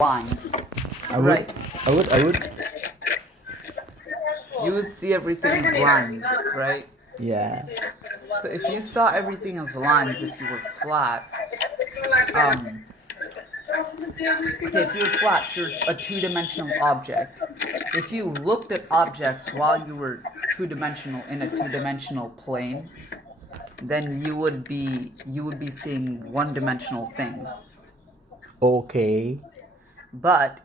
lines, I would, right? I would. You would see everything as lines, right? Yeah. So if you saw everything as lines, if you were flat, um, okay, if you're flat, you're a two-dimensional object. If you looked at objects while you were two-dimensional in a two-dimensional plane, then you would be seeing one-dimensional things. Okay. But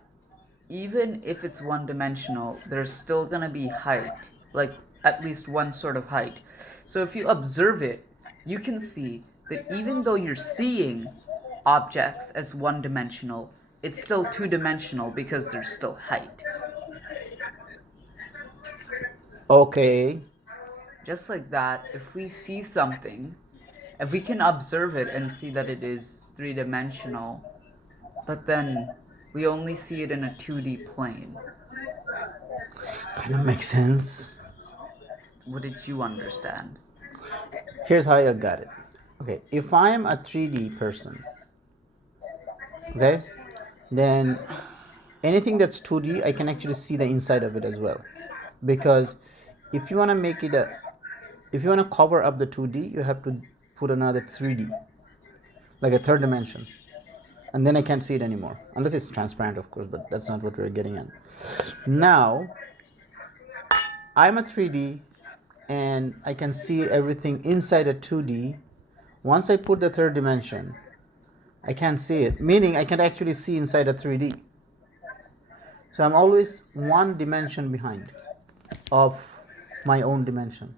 even if it's one dimensional, there's still gonna be height, like at least one sort of height. So if you observe it, you can see that even though you're seeing objects as one dimensional, it's still two dimensional because there's still height. Okay. Just like that, if we see something, if we can observe it and see that it is three dimensional, but then we only see it in a 2D plane, Kind of makes sense. what did you understand? Here's how I got it. Okay. If I am a 3D person, okay, then anything that's 2D, I can actually see the inside of it as well. Because if you want to make it if you want to cover up the 2D, you have to put another 3D, like a third dimension. And then I can't see it anymore. Unless it's transparent, of course, but that's not what we're getting at. Now, I'm a 3D and I can see everything inside a 2D. Once I put the third dimension, I can't see it, meaning I can actually see inside a 3D. So I'm always one dimension behind of my own dimension.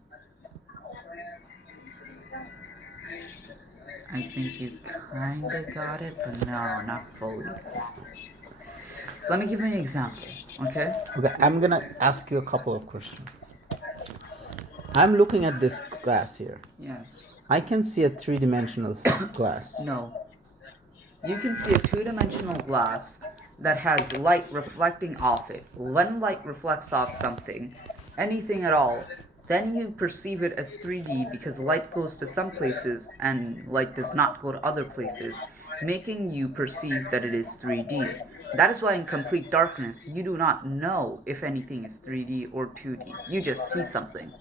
I think you kinda got it, but no, not fully. Let me give you an example, okay? Okay, I'm gonna ask you a couple of questions. I'm looking at this glass here. Yes. I can see a three-dimensional glass. No. You can see a two-dimensional glass that has light reflecting off it. When light reflects off something, anything at all, then you perceive it as 3D because light goes to some places and light does not go to other places, making you perceive that it is 3D. That is why in complete darkness, you do not know if anything is 3D or 2D. You just see something.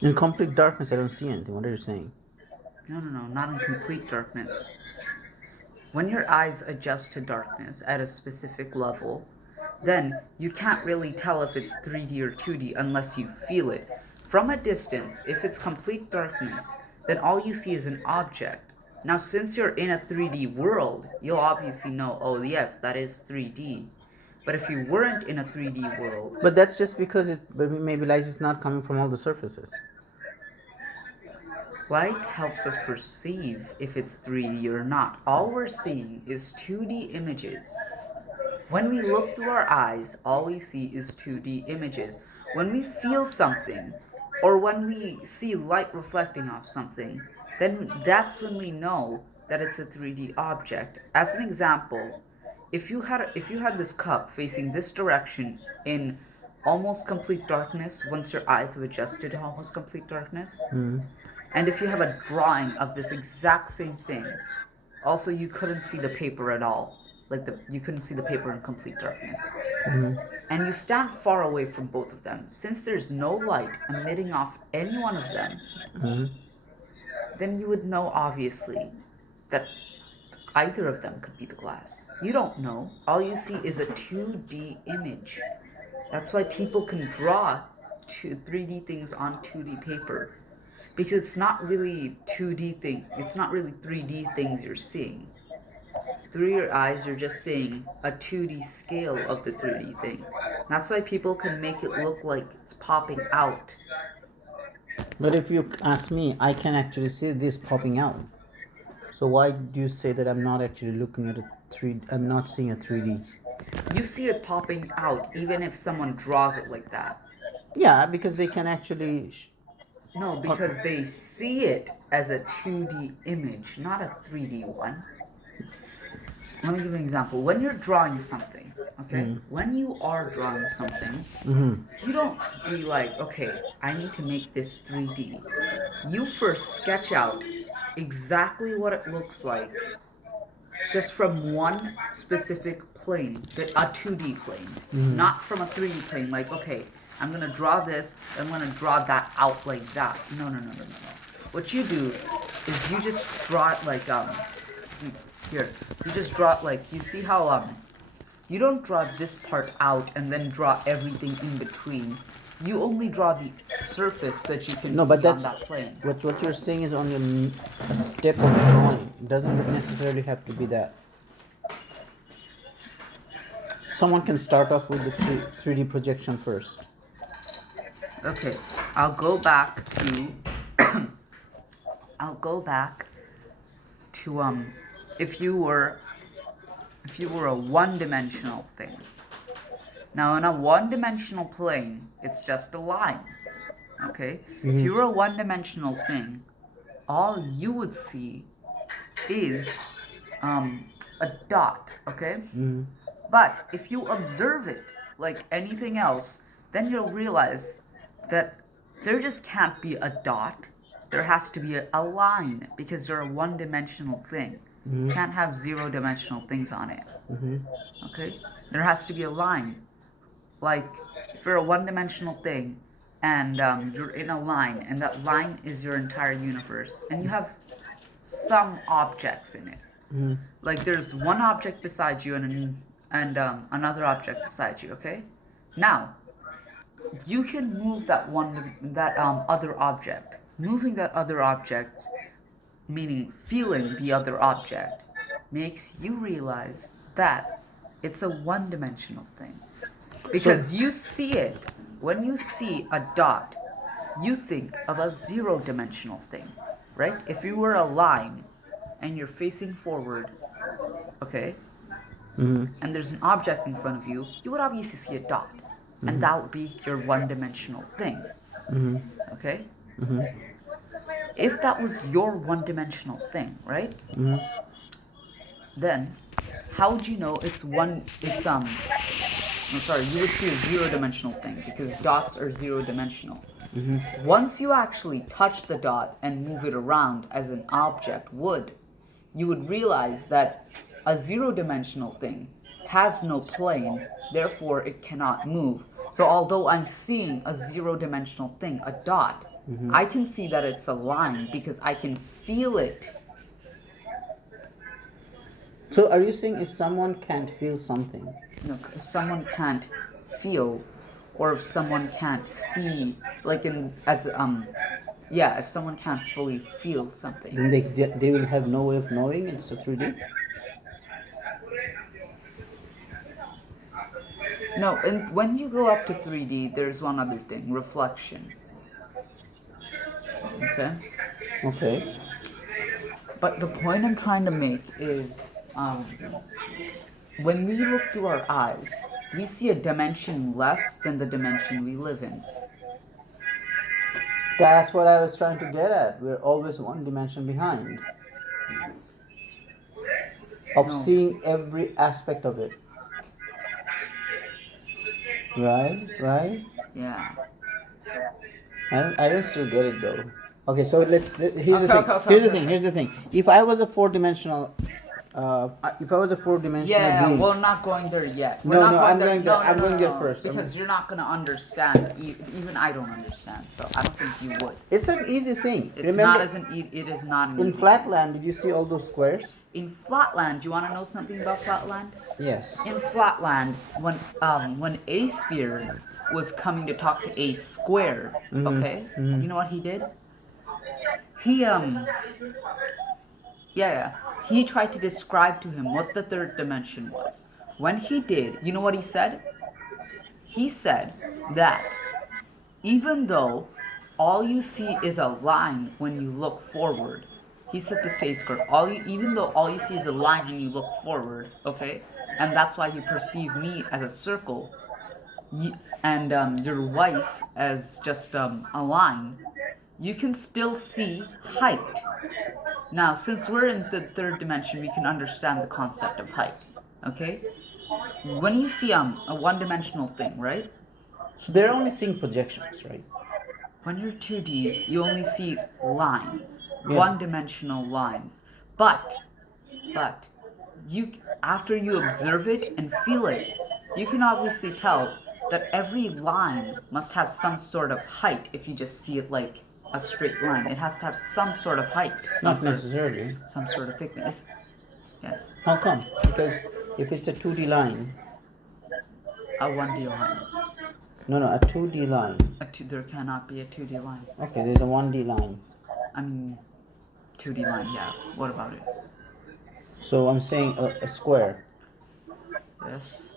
In complete darkness, I don't see anything. What are you saying? No, not in complete darkness. When your eyes adjust to darkness at a specific level, then you can't really tell if it's 3D or 2D unless you feel it. From a distance, if it's complete darkness, then all you see is an object. Now, since you're in a 3D world, you'll obviously know, oh yes, that is 3D. But if you weren't in a 3D world, But that's just because maybe light is not coming from all the surfaces. light helps us perceive if it's 3D or not. All we're seeing is 2D images. When we look through our eyes, all we see is 2D images. When we feel something, or when we see light reflecting off something, then that's when we know that it's a 3D object. As an example, if you had this cup facing this direction in almost complete darkness, once your eyes have adjusted to almost complete darkness, and if you have a drawing of this exact same thing, also you couldn't see the paper at all. You couldn't see the paper in complete darkness. And you stand far away from both of them. Since there's no light emitting off any one of them, then you would know obviously that either of them could be the glass. You don't know. All you see is a 2D image. That's why people can draw 3D things on 2D paper. Because it's not really 2D thing. It's not really 3D things you're seeing. Through your eyes, you're just seeing a 2D scale of the 3D thing. That's why people can make it look like it's popping out. But if you ask me, I can actually see this popping out. So why do you say that I'm not actually looking at I'm not seeing a 3D? You see it popping out even if someone draws it like that. Yeah, because they can actually. No, because they see it as a 2D image, not a 3D one. Let me give you an example. When you're drawing something, okay? When you are drawing something, you don't be like, okay, I need to make this 3D. You first sketch out exactly what it looks like just from one specific plane, a 2D plane, not from a 3D plane. Like, okay, I'm gonna draw this, I'm gonna draw that out like that. No, no, no, no, no, no. What you do is you just draw it like here. You just draw it like, you see how you don't draw this part out and then draw everything in between. You only draw the surface that you can No, see but on that's that plane. what you're saying is only a step of the drawing. It doesn't necessarily have to be that. Someone can start off with the 3D projection first. Okay, I'll go back to if you were a one-dimensional thing. Now in a one-dimensional plane, it's just a line. Okay? If you were a one-dimensional thing, all you would see is a dot, okay? But if you observe it like anything else, then you'll realize that there just can't be a dot. There has to be a line because you're a one-dimensional thing. You can't have zero-dimensional things on it. Okay? There has to be a line. Like, if you're a one-dimensional thing and you're in a line, and that line is your entire universe, and you have some objects in it. Like, there's one object beside you and another object beside you, okay? Now, you can move that other object. Moving that other object, meaning feeling the other object, makes you realize that it's a one-dimensional thing. Because you see it, when you see a dot, you think of a zero-dimensional thing, right? If you were a line and you're facing forward, okay, and there's an object in front of you, you would obviously see a dot, and that would be your one-dimensional thing, okay? If that was your one-dimensional thing, right? Then how would you know you would see a zero-dimensional thing because dots are zero-dimensional. Once you actually touch the dot and move it around as an object would, you would realize that a zero-dimensional thing has no plane, therefore it cannot move. So although I'm seeing a zero-dimensional thing, a dot, I can see that it's a line because I can feel it. So are you saying if someone can't feel something? No, if someone can't feel, or if someone can't see, like if someone can't fully feel something, then they will have no way of knowing it's a 3D? No, and when you go up to 3D, there's one other thing, reflection. Okay? Okay. But the point I'm trying to make is, when we look through our eyes, we see a dimension less than the dimension we live in. That's what I was trying to get at. We're always one dimension behind. Of seeing every aspect of it. Right? Yeah. I don't still get it though. Okay, so here's the thing. If I was a four-dimensional Yeah, being, we're not going there yet. I'm going there first. Because you're not going to understand. Even I don't understand, so I don't think you would. It's an easy thing. It is not an in easy Flatland, did you see all those squares? In Flatland, do you want to know something about Flatland? Yes. In Flatland, when A sphere was coming to talk to A square, okay, you know what he did? He he tried to describe to him what the third dimension was. When he did, you know what he said? He said that even though all you see is a line when you look forward, he said this to A square, even though all you see is a line when you look forward, okay, and that's why you perceive me as a circle, and your wife as just a line, you can still see height. Now, since we're in the third dimension, we can understand the concept of height, okay? When you see a one-dimensional thing, right? So they're only seeing projections, right? When you're 2D, you only see lines, one-dimensional lines. But after you observe it and feel it, you can obviously tell that every line must have some sort of height. If you just see it like a straight line, it has to have some sort of height, Not necessarily. some sort of thickness. Yes, How come? Because if it's a 2D line, a 1D line. no, a 2D line. There cannot be a 2D line. Okay, there's a 1D line. I mean, 2D line, yeah. What about it? So I'm saying a square. Yes.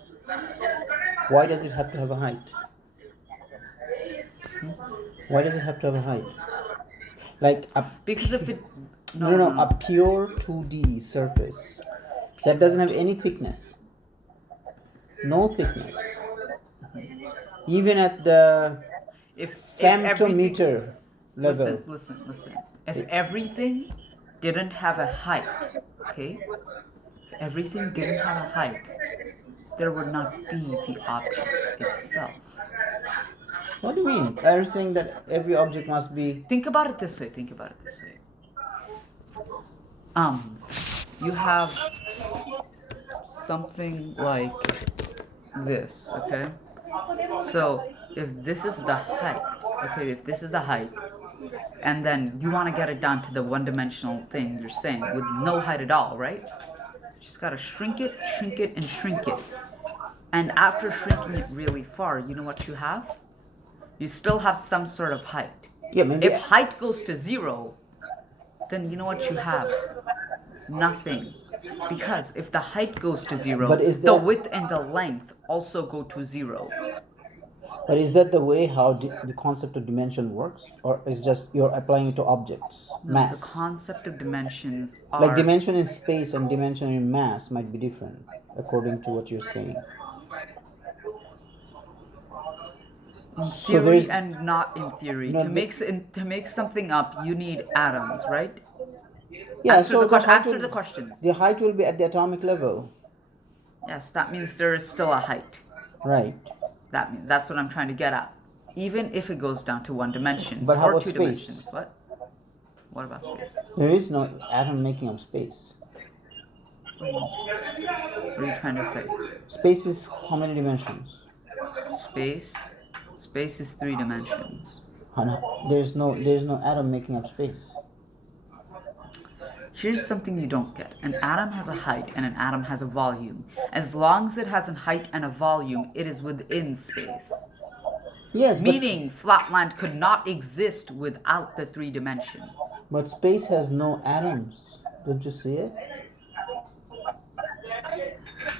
Why does it have to have a height? Why does it have to have a height? Like a Because if it... no, a pure 2D surface that doesn't have any thickness. No thickness. Even at the if femtometer level. Listen. If everything didn't have a height, okay? If everything didn't have a height, there would not be the object itself. What do you mean? Are you saying that every object must be... Think about it this way. You have something like this, okay? So if this is the height, and then you want to get it down to the one-dimensional thing you're saying with no height at all, right? You just gotta shrink it, and shrink it. And after shrinking it really far, you know what you have? You still have some sort of height. Yeah, maybe... If height goes to 0, then you know what you have? Nothing. Because if the height goes to 0, the width and the length also go to 0. But is that the way how the concept of dimension works? Or is just you're applying it to objects, mass? The concept of dimensions are... Like dimension in space and dimension in mass might be different, according to what you're saying. In theory and not in theory. To make something up, you need atoms, right? Yeah, answer the questions. The height will be at the atomic level. Yes, that means there is still a height. Right. That's what I'm trying to get at. Even if it goes down to 1 dimension or 2 space? dimensions. What about space? There is no atom making up space. What are you trying to say? Space is how many dimensions? Space is 3 dimensions. There's no atom making up space. Here's something you don't get. An atom has a height and an atom has a volume. As long as it has a height and a volume, it is within space. Yes, meaning flatland could not exist without the 3 dimension. But space has no atoms. Don't you see it?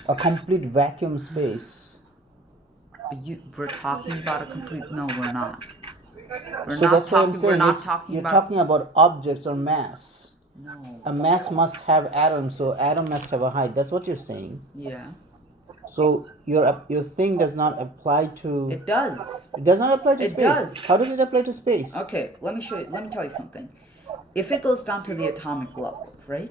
A complete vacuum space. We're talking about a complete... No, we're not. That's what I'm saying. You're talking about objects or mass. No. A mass must have atoms, so atom must have a height. That's what you're saying. Yeah. So your thing does not apply to... It does. It does not apply to space. It does. How does it apply to space? Okay, let me tell you something. If it goes down to the atomic level, right?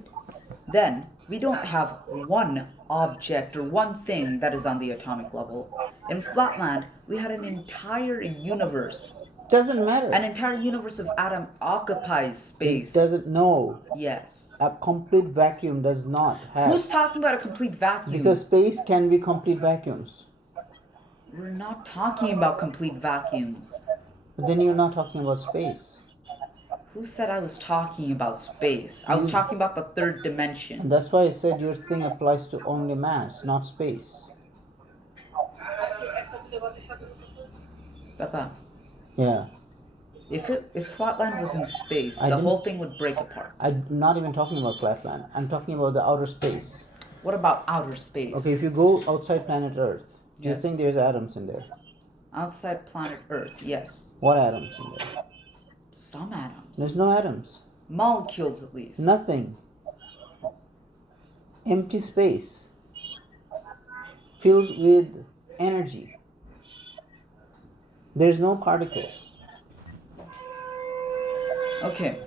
Then we don't have one object or one thing that is on the atomic level. In Flatland, we had an entire universe. Doesn't matter. An entire universe of atom occupies space. It doesn't. No. Yes. A complete vacuum does not have. Who's talking about a complete vacuum? Because space can be complete vacuums. We're not talking about complete vacuums. But then you're not talking about space. Who said I was talking about space? I was talking about the 3rd dimension. And that's why I said your thing applies to only mass, not space. Papa. Yeah. If Flatland was in space, the whole thing would break apart. I'm not even talking about Flatland. I'm talking about the outer space. What about outer space? Okay, if you go outside planet Earth, do you think there's atoms in there? Outside planet Earth, yes. What atoms in there? Some atoms. There's no atoms. Molecules, at least. Nothing. Empty space. Filled with energy. There's no particles. Okay.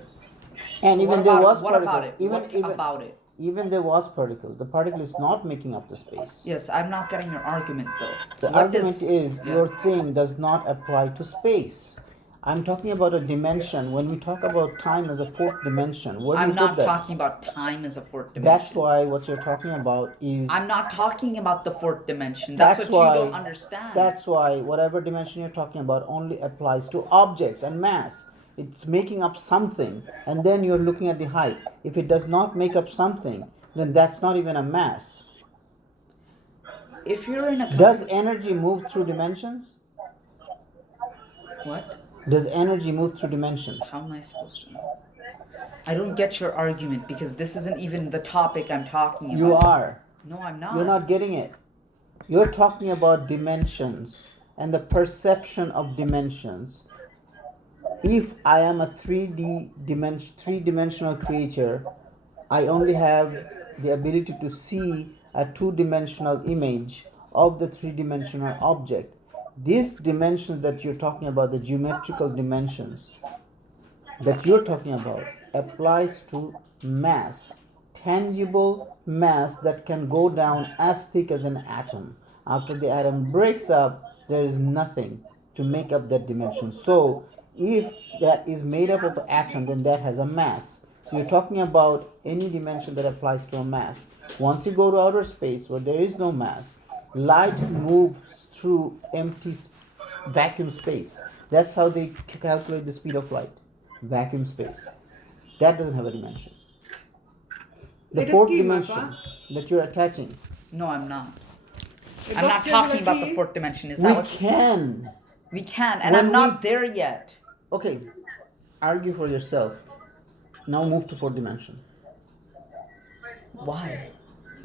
And even there was what particles. about it? What about it? Even there was particles. The particle is not making up the space. Yes, I'm not getting your argument though. The argument is your thing does not apply to space. I'm talking about a dimension. When we talk about time as a fourth dimension, where do I'm you not put that? talking about time as a fourth dimension. That's why what you're talking about is. I'm not talking about the fourth dimension. That's what why, you don't understand. That's why whatever dimension you're talking about only applies to objects and mass. It's making up something, and then you're looking at the height. If it does not make up something, then that's not even a mass. If you're in a Does energy move through dimensions? What? Does energy move through dimensions? How am I supposed to know? I don't get your argument because this isn't even the topic I'm talking about. You are. No, I'm not. You're not getting it. You're talking about dimensions and the perception of dimensions. If I am a three-dimensional creature, I only have the ability to see a two-dimensional image of the three-dimensional object. These dimensions that you're talking about, the geometrical dimensions that you're talking about, applies to mass, tangible mass that can go down as thick as an atom. After the atom breaks up, there is nothing to make up that dimension. So if that is made up of atom, then that has a mass. So you're talking about any dimension that applies to a mass. Once you go to outer space where there is no mass, light moves through empty vacuum space. That's how they calculate the speed of light. Vacuum space. That doesn't have a dimension. The fourth dimension that you're attaching. No, I'm not. I'm not talking about the fourth dimension. Is that what can. We can, and I'm not there yet. Okay, argue for yourself. Now move to fourth dimension. Why?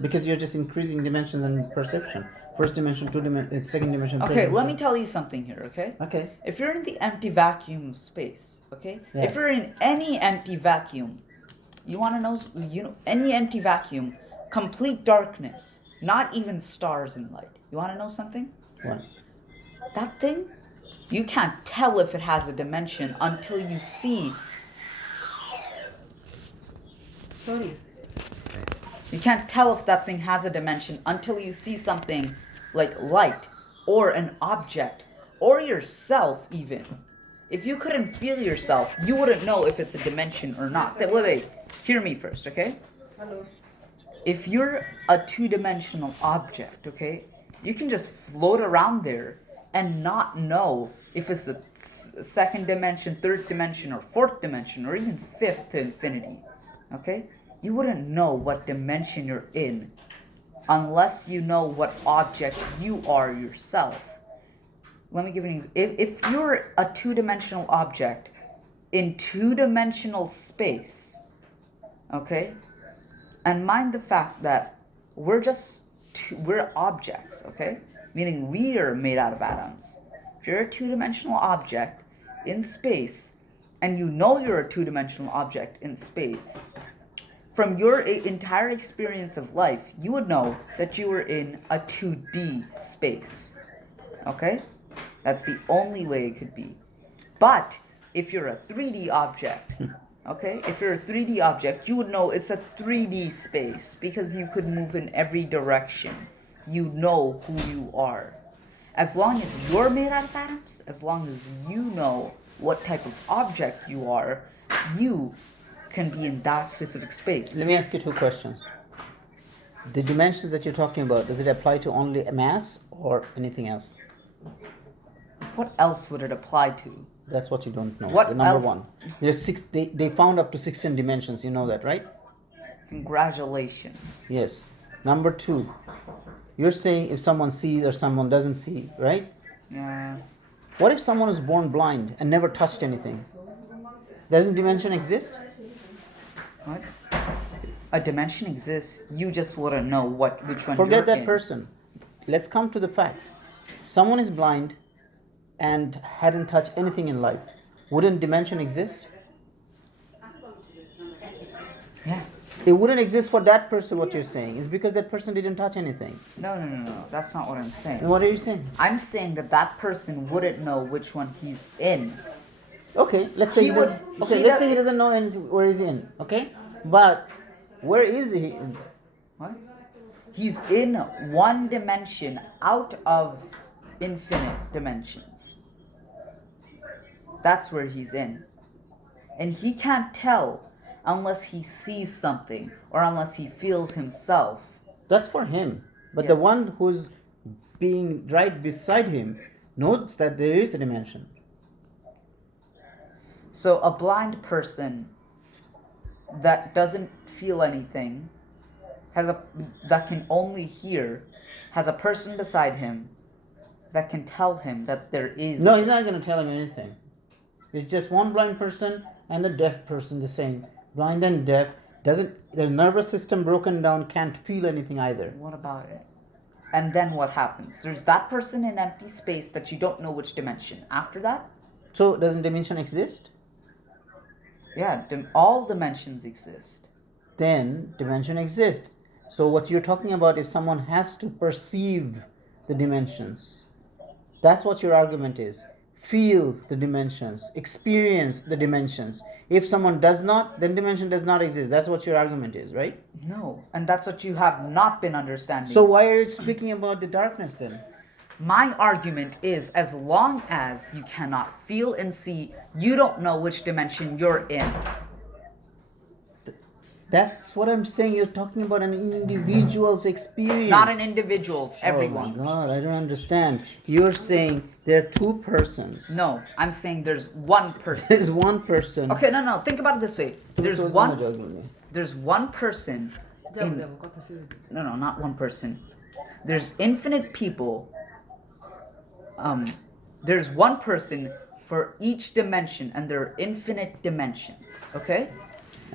Because you're just increasing dimensions and perception. First dimension, second dimension, third Okay, dimension. let me tell you something here, okay? Okay. If you're in the empty vacuum of space, okay? Yes. If you're in any empty vacuum, you want to know, any empty vacuum, complete darkness, not even stars and light. You want to know something? What? That thing, you can't tell if it has a dimension until you see. Sorry. You can't tell if that thing has a dimension until you see something like light or an object or yourself even. If you couldn't feel yourself, you wouldn't know if it's a dimension or not. Wait. Hear me first, okay? Hello. If you're a two-dimensional object, okay, you can just float around there and not know if it's a second dimension, third dimension, or fourth dimension, or even fifth to infinity, okay? You wouldn't know what dimension you're in unless you know what object you are yourself. Let me give you an example. If you're a two-dimensional object in two-dimensional space, okay, and mind the fact that we're objects, okay, meaning we are made out of atoms. If you're a two-dimensional object in space, and you know you're a two-dimensional object in space, from your entire experience of life, you would know that you were in a 2D space. Okay? That's the only way it could be. But if you're a 3D object, okay? If you're a 3D object, you would know it's a 3D space because you could move in every direction. You know who you are. As long as you're made out of atoms, as long as you know what type of object you are, you can be in that specific space. Let me ask you two questions. The dimensions that you're talking about, does it apply to only mass or anything else? What else would it apply to? That's what you don't know. What The number else? one. There's they found up to 16 dimensions, you know that, right? Congratulations. Yes. Number two, you're saying if someone sees or someone doesn't see, right? Yeah. What if someone is born blind and never touched anything? Doesn't dimension exist? What? A dimension exists. You just wouldn't know which one. Forget you're that in. person. Let's come to the fact. Someone is blind and hadn't touched anything in life. Wouldn't dimension exist? Yeah. It wouldn't exist for that person, what you're saying. It's because that person didn't touch anything. No. That's not what I'm saying. And what are you saying? I'm saying that person wouldn't know which one he's in. Okay, let's say He he would- doesn't. Okay, he let's say does- he doesn't know where he's in. Okay, but where is he in? What? He's in one dimension out of infinite dimensions. That's where he's in. And he can't tell unless he sees something or unless he feels himself. That's for him. But the Yes. one who's being right beside him knows that there is a dimension. So a blind person that doesn't feel anything that can only hear has a person beside him that can tell him that there is No, he's not going to tell him anything. It's just one blind person and a deaf person the same. Blind and deaf their nervous system broken down, can't feel anything either. What about it? And then what happens? There's that person in empty space that you don't know which dimension. After that, So doesn't dimension exist? yeah, all dimensions exist. Then dimension exists. So what you're talking about, if someone has to perceive the dimensions, that's what your argument is. Feel the dimensions, experience the dimensions. If someone does not, then dimension does not exist. That's what your argument is, right? No, and that's what you have not been understanding. So why are you speaking about the darkness then? My argument is as long as you cannot feel and see, you don't know which dimension you're in. That's what I'm saying. You're talking about an individual's experience. Not an individual's, everyone's. Oh my God, I don't understand. You're saying there are two persons. No, I'm saying there's one person. There's one person. Okay, no, think about it this way. There's one person in, no, not one person. There's infinite people. There's one person for each dimension, and there are infinite dimensions. Okay?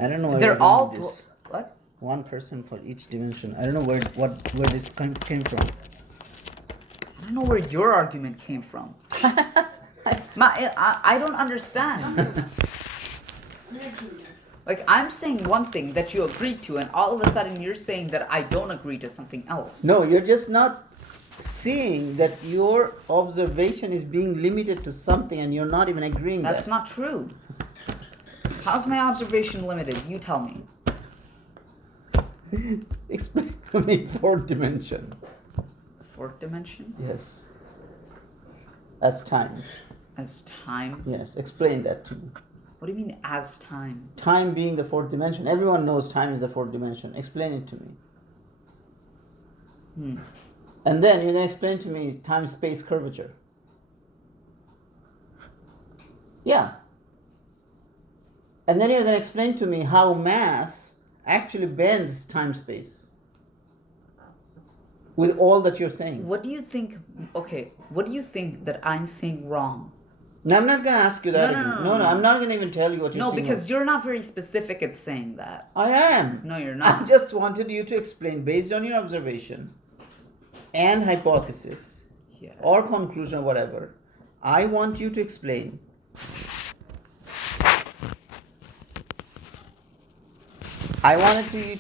I don't know where They're you're all going with this. what? One person for each dimension. I don't know where this came from. I don't know where your argument came from. I don't understand. Like, I'm saying one thing that you agreed to, and all of a sudden you're saying that I don't agree to something else. No, you're just not seeing that your observation is being limited to something, and you're not even agreeing. That's not true. How's my observation limited? You tell me. Explain to me fourth dimension. Fourth dimension? Yes. As time. As time? Yes, explain that to me. What do you mean as time? Time being the fourth dimension. Everyone knows time is the fourth dimension. Explain it to me. And then you're going to explain to me time-space curvature. Yeah. And then you're going to explain to me how mass actually bends time-space. With all that you're saying. What do you think? Okay, what do you think that I'm saying wrong? No, I'm not going to ask you that. No, I'm not going to even tell you what you're saying. No, because you're not very specific at saying that. I am. No, you're I not. just wanted you to explain based on your observation and hypothesis Yeah. or conclusion or whatever. I want you to explain. I wanted you